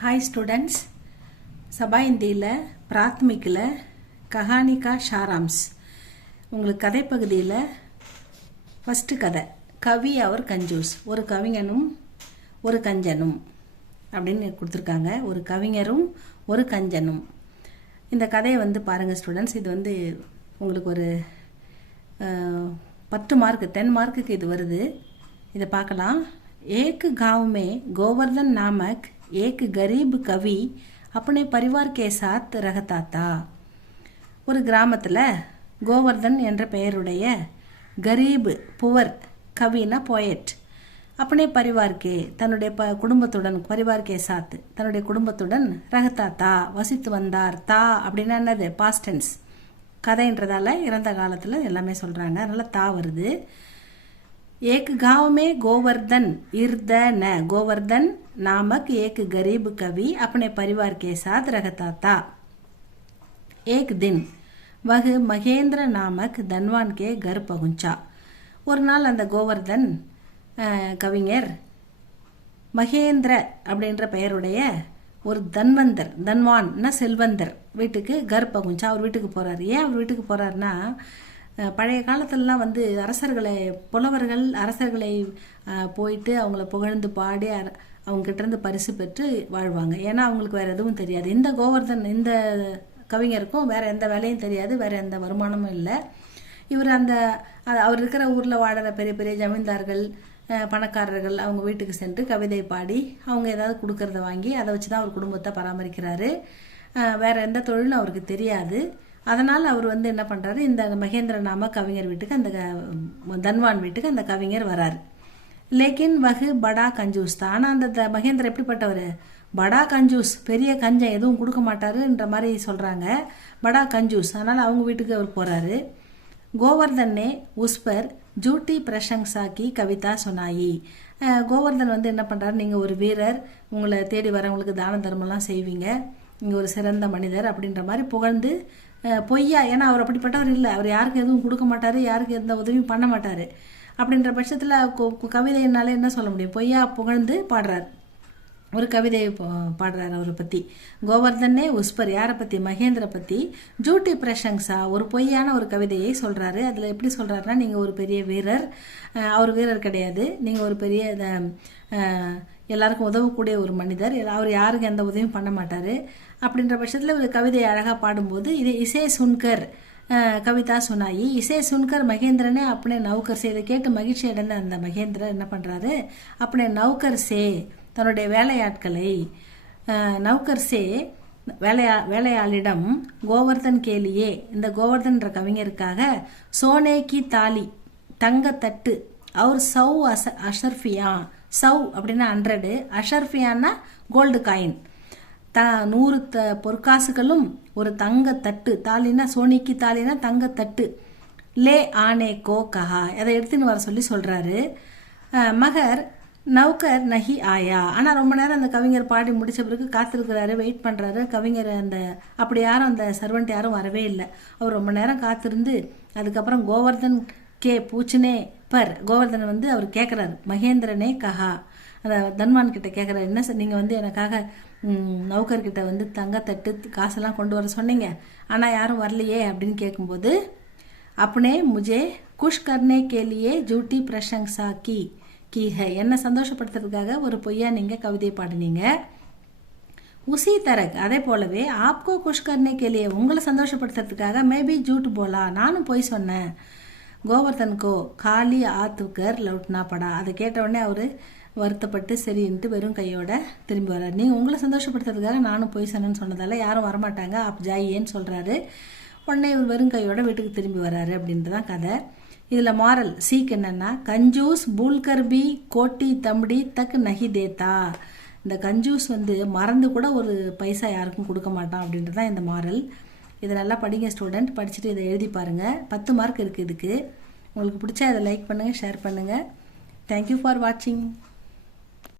Hi students सभा हिंदी प्राथमिक कहानी का सारांश உங்களுக்கு கதை பகுதியில் ஃபர்ஸ்ட் கதை கவி அவர் கஞ்சூஸ் ஒரு கவிஞனும் ஒரு கஞ்சனும் அப்படின்னு கொடுத்துருக்காங்க. ஒரு கவிஞரும் ஒரு கஞ்சனும். இந்த கதையை வந்து பாருங்கள் ஸ்டூடெண்ட்ஸ். இது வந்து உங்களுக்கு ஒரு 10 மார்க்குக்கு இது வருது. இதை பார்க்கலாம். एक गांव में गोवर्धन नामक एक गरीब कवि अपने परिवार के साथ रहता था. ஒரு கிராமத்தில் கோவர்தன் என்ற பெயருடைய கரீப் புவர் கவினா போயட் अपने परिवार के தன்னுடைய குடும்பத்துடன் परिवार के साथ தன்னுடைய குடும்பத்துடன் रहता था வசித்து வந்தார். தா அப்படின்னா என்னது பாஸ்ட் டென்ஸ். கதைன்றதால இறந்த காலத்தில் எல்லாமே சொல்கிறாங்க, அதனால தா வருது. एक गांव में गोवर्धन गोवर्धन नामक एक गरीब कवि अपने परिवार के साथ रहता था. एक दिन वह महेंद्र नामक धनवान के घर पहुंचा. ஒரு நாள் அந்த கோவர்தன் கவிஞர் மகேந்திர அப்படின்ற பெயருடைய ஒரு தன்வான்னா செல்வந்தர் வீட்டுக்கு கர் பகுஞ்சா அவர் வீட்டுக்கு போறாரு. ஏன் அவர் வீட்டுக்கு போறாருன்னா, பழைய காலத்திலலாம் வந்து புலவர்கள் அரசர்களை போயிட்டு அவங்கள புகழ்ந்து பாடி அவங்ககிட்டருந்து பரிசு பெற்று வாழ்வாங்க. ஏன்னா அவங்களுக்கு வேறு எதுவும் தெரியாது. இந்த கோவர்தன் இந்த கவிஞருக்கும் வேறு எந்த வேலையும் தெரியாது, வேறு எந்த வருமானமும் இல்லை. இவர் அவர் இருக்கிற ஊரில் வாடுற பெரிய பெரிய ஜமீன்தார்கள் பணக்காரர்கள் அவங்க வீட்டுக்கு சென்று கவிதை பாடி அவங்க ஏதாவது கொடுக்கறத வாங்கி அதை வச்சு தான் அவர் குடும்பத்தை பராமரிக்கிறாரு. வேறு எந்த தொழிலும் அவருக்கு தெரியாது. அதனால் அவர் வந்து என்ன பண்ணுறாரு, இந்த மகேந்திர நாம கவிஞர் வீட்டுக்கு அந்த தன்வான் வீட்டுக்கு அந்த கவிஞர் வராரு. லேக்கின் வகு படா கஞ்சூஸ் தான். ஆனால் அந்த மகேந்திர எப்படிப்பட்டவர், படா கஞ்சூஸ், பெரிய கஞ்சம் எதுவும் கொடுக்க மாட்டாருன்ற மாதிரி சொல்கிறாங்க. படா கஞ்சூஸ், அதனால் அவங்க வீட்டுக்கு அவர் போகிறாரு. கோவர்தன் நே உஸ்பர் ஜூட்டி பிரசங்சா கி கவிதா சுனாயி. கோவர்தன் வந்து என்ன பண்ணுறாரு, நீங்கள் ஒரு வீரர், உங்களை தேடி வரவங்களுக்கு தான தர்மம்லாம் செய்வீங்க, நீங்கள் ஒரு சிறந்த மனிதர் அப்படின்ற மாதிரி புகழ்ந்து பொய்யா, ஏன்னா அவர் அப்படிப்பட்டவர் இல்லை, அவர் யாருக்கு எதுவும் கொடுக்க மாட்டார், யாருக்கு எந்த உதவியும் பண்ண மாட்டார். அப்படின்ற பட்சத்தில் கவிதையினாலே என்ன சொல்ல முடியும், பொய்யா புகழ்ந்து பாடுறார், ஒரு கவிதையை பாடுறார் அவரை பற்றி. கோவர்தனே உஸ்பர் யாரை பற்றி, மகேந்திர பற்றி. ஜூட்டி பிரசங்சா ஒரு பொய்யான ஒரு கவிதையை சொல்கிறாரு. அதில் எப்படி சொல்கிறாருன்னா, நீங்கள் ஒரு பெரிய வீரர், அவர் வீரர் கிடையாது, நீங்கள் ஒரு பெரிய எல்லாருக்கும் உதவக்கூடிய ஒரு மனிதர், அவர் யாருக்கு எந்த உதவியும் பண்ண மாட்டார். அப்படின்ற பட்சத்தில் ஒரு கவிதையை அழகாக பாடும்போது இது இசை சுன்கர் கவிதா சுனாயி. இசை சுன்கர் மகேந்திரனே அப்பனே நௌக்கர் சே. இதை கேட்டு மகிழ்ச்சி அடைந்த அந்த மகேந்திரன் என்ன பண்ணுறாரு, அப்பனே நௌக்கர் சே தன்னுடைய வேலையாட்களை நௌக்கர் சே வேலையாளிடம் கோவர்தன் கேலியே இந்த கோவர்தன்ற கவிஞருக்காக சோனேக்கி தாலி தங்கத்தட்டு அவர் சௌ அஷர்ஃபியா. சௌ அப்படின்னா 100, அஷர்ஃபியான்னா கோல்டு காயின், 100 பொற்காசுகளும் ஒரு தங்கத்தட்டு, தாலினா சோனிக்கு தாலினா தங்கத்தட்டு. லே ஆனே கோ கஹா, அதை எடுத்துன்னு வர சொல்லி சொல்கிறாரு. மகர் நௌக்கர் நஹி ஆயா. ஆனால் ரொம்ப நேரம் அந்த கவிஞர் பாடி முடித்த பிறகு காத்திருக்கிறாரு, வெயிட் பண்ணுறாரு. கவிஞர் அப்படி யாரும் அந்த சர்வெண்ட் யாரும் வரவே இல்லை. அவர் ரொம்ப நேரம் காத்திருந்து அதுக்கப்புறம் கோவர்தன் கே பூச்சினே பர் கோவர்தன் வந்து அவர் கேட்குறாரு, மகேந்திரனே கஹா, அந்த தன்வான் கிட்ட கேட்குறாரு, என்ன சார் நீங்கள் வந்து எனக்காக நௌக்கர்கிட்ட வந்து தங்கத்தட்டு காசெல்லாம் கொண்டு வர சொன்னீங்க, ஆனால் யாரும் வரலையே அப்படின்னு கேட்கும்போது, அப்பனே முஜே குஷ் கர்னே கேலியே ஜூட்டி பிரசங்சா கி ஹை, என்ன சந்தோஷப்படுத்துறதுக்காக ஒரு பொய்யா நீங்கள் கவிதை பாடினீங்க. உசி தரக் அதே போலவே ஆப்கோ குஷ் கர்னே கேலியே உங்களை சந்தோஷப்படுத்துறதுக்காக மேபி ஜூட் போலா நானும் பொய் சொன்னேன். கோவர்தன்கோ காலி ஆத்துக்கர் லவுட்னா படா. அதை கேட்ட உடனே அவர் வருத்தப்பட்டு சரின்ட்டு வெறும் கையோட திரும்பி வர்றாரு. நீங்கள் உங்களை சந்தோஷப்படுத்துறதுக்காக நானும் போய் சொன்னேன்னு சொன்னதால யாரும் வரமாட்டாங்க, ஆப் ஜாயின்னு சொல்கிறாரு. உடனே இவர் வெறும் கையோட வீட்டுக்கு திரும்பி வர்றாரு அப்படின்ட்டு தான் கதை. இதில் மாரல் சீக் என்னன்னா, கஞ்சூஸ் பூல்கர்பி கோட்டி தம்படி தக் நகி தேத்தா. இந்த கஞ்சூஸ் வந்து மறந்து கூட ஒரு பைசா யாருக்கும் கொடுக்க மாட்டான் அப்படின்ட்டு தான் இந்த மாரல். இதை நல்லா படிங்க ஸ்டூடெண்ட், படிச்சுட்டு இதை எழுதி பாருங்கள். 10 மார்க் இருக்குது இதுக்கு. உங்களுக்கு பிடிச்சா இதை லைக் பண்ணுங்கள், ஷேர் பண்ணுங்கள். தேங்க்யூ ஃபார் வாட்சிங்.